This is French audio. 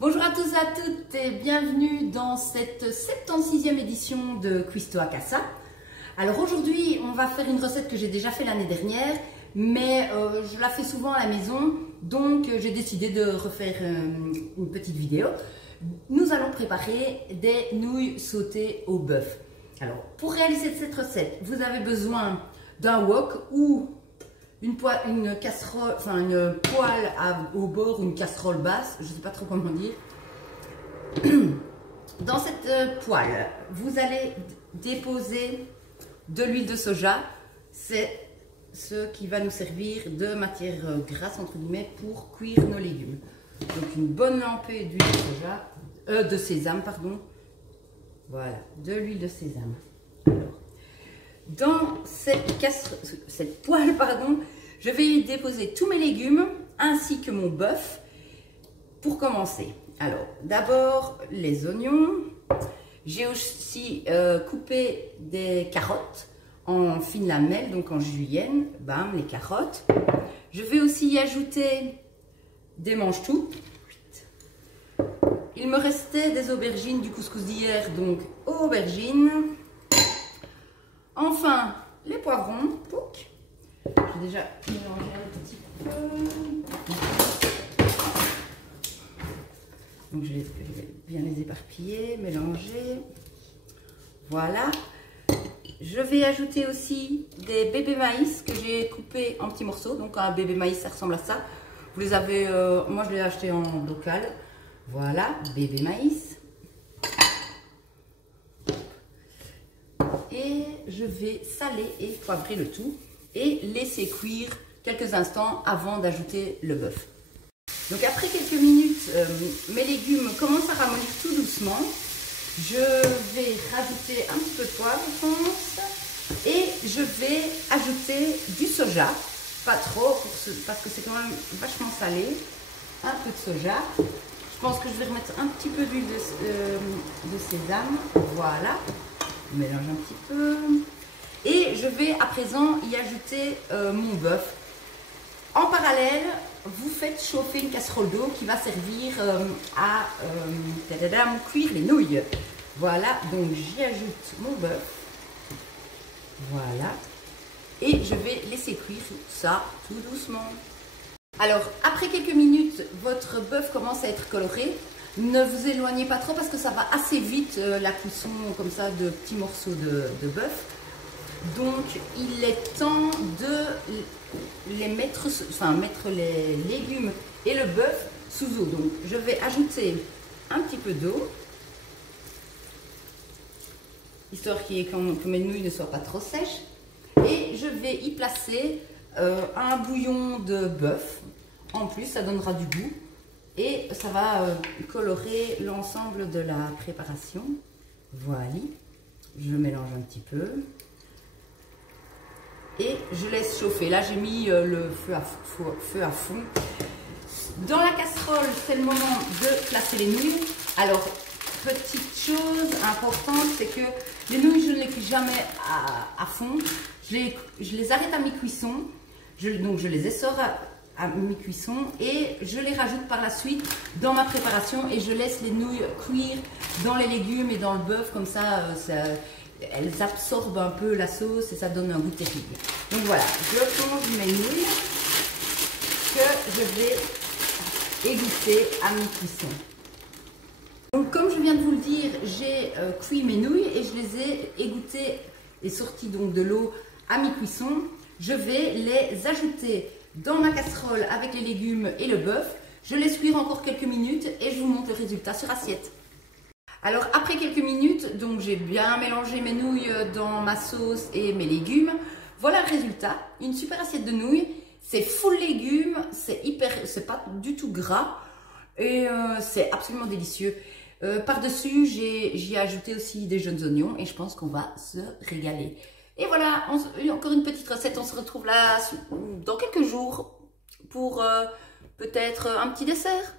Bonjour à tous et à toutes et bienvenue dans cette 76e édition de Cuisto a Casa. Alors aujourd'hui on va faire une recette que j'ai déjà fait l'année dernière, mais je la fais souvent à la maison, donc j'ai décidé de refaire une petite vidéo. Nous allons préparer des nouilles sautées au bœuf. Alors pour réaliser cette recette, vous avez besoin d'un wok ou une casserole, enfin une poêle au bord, une casserole basse, je ne sais pas trop comment dire. Dans cette poêle, vous allez déposer de l'huile de soja. C'est ce qui va nous servir de matière grasse entre guillemets pour cuire nos légumes. Donc une bonne lampée d'huile de soja, de sésame pardon. Voilà, de l'huile de sésame. Dans cette poêle, pardon, je vais y déposer tous mes légumes ainsi que mon bœuf pour commencer. Alors, d'abord les oignons. J'ai aussi coupé des carottes en fines lamelles, donc en julienne. Bam, les carottes. Je vais aussi y ajouter des mange-tout. Il me restait des aubergines du couscous d'hier, donc aubergines. Enfin, les poivrons, pouc. J'ai déjà mélangé un petit peu. Donc je vais bien les éparpiller, mélanger. Voilà. Je vais ajouter aussi des bébés maïs que j'ai coupés en petits morceaux. Donc un bébé maïs, ça ressemble à ça. Vous les avez, moi je l'ai acheté en local. Voilà, bébé maïs. Et je vais saler et poivrer le tout et laisser cuire quelques instants avant d'ajouter le bœuf. Donc après quelques minutes, mes légumes commencent à ramollir tout doucement. Je vais rajouter un petit peu de poivre, je pense, et je vais ajouter du soja, pas trop parce que c'est quand même vachement salé. Un peu de soja. Je pense que je vais remettre un petit peu d'huile de sésame. Voilà. Je mélange un petit peu. Et je vais à présent y ajouter mon bœuf. En parallèle, vous faites chauffer une casserole d'eau qui va servir à cuire les nouilles. Voilà, donc j'y ajoute mon bœuf. Voilà. Et je vais laisser cuire ça tout doucement. Alors, après quelques minutes, votre bœuf commence à être coloré. Ne vous éloignez pas trop parce que ça va assez vite la cuisson comme ça de petits morceaux de bœuf. Donc il est temps de les mettre, mettre les légumes et le bœuf sous eau. Donc je vais ajouter un petit peu d'eau, histoire que mes nouilles ne soient pas trop sèches. Et je vais y placer un bouillon de bœuf. En plus, ça donnera du goût. Et ça va colorer l'ensemble de la préparation. Voilà. Je mélange un petit peu. Et je laisse chauffer. Là, j'ai mis le feu à fond. Dans la casserole, c'est le moment de placer les nouilles. Alors, petite chose importante, c'est que les nouilles, je ne les cuis jamais à fond. Je les arrête à mi-cuisson. Donc, je les essore à mi-cuisson et je les rajoute par la suite dans ma préparation et je laisse les nouilles cuire dans les légumes et dans le bœuf, comme ça, elles absorbent un peu la sauce et ça donne un goût terrible. Donc voilà, je plonge mes nouilles que je vais égoutter à mi-cuisson. Donc comme je viens de vous le dire, j'ai cuit mes nouilles et je les ai égouttées et sorties donc de l'eau à mi-cuisson. Je vais les ajouter dans ma casserole avec les légumes et le bœuf. Je laisse cuire encore quelques minutes et je vous montre le résultat sur assiette. Alors après quelques minutes, donc j'ai bien mélangé mes nouilles dans ma sauce et mes légumes. Voilà le résultat, une super assiette de nouilles. C'est full légumes, c'est pas du tout gras et c'est absolument délicieux. Par-dessus, j'y ai ajouté aussi des jaunes oignons et je pense qu'on va se régaler. Et voilà, encore une petite recette, on se retrouve là dans quelques jours pour peut-être un petit dessert.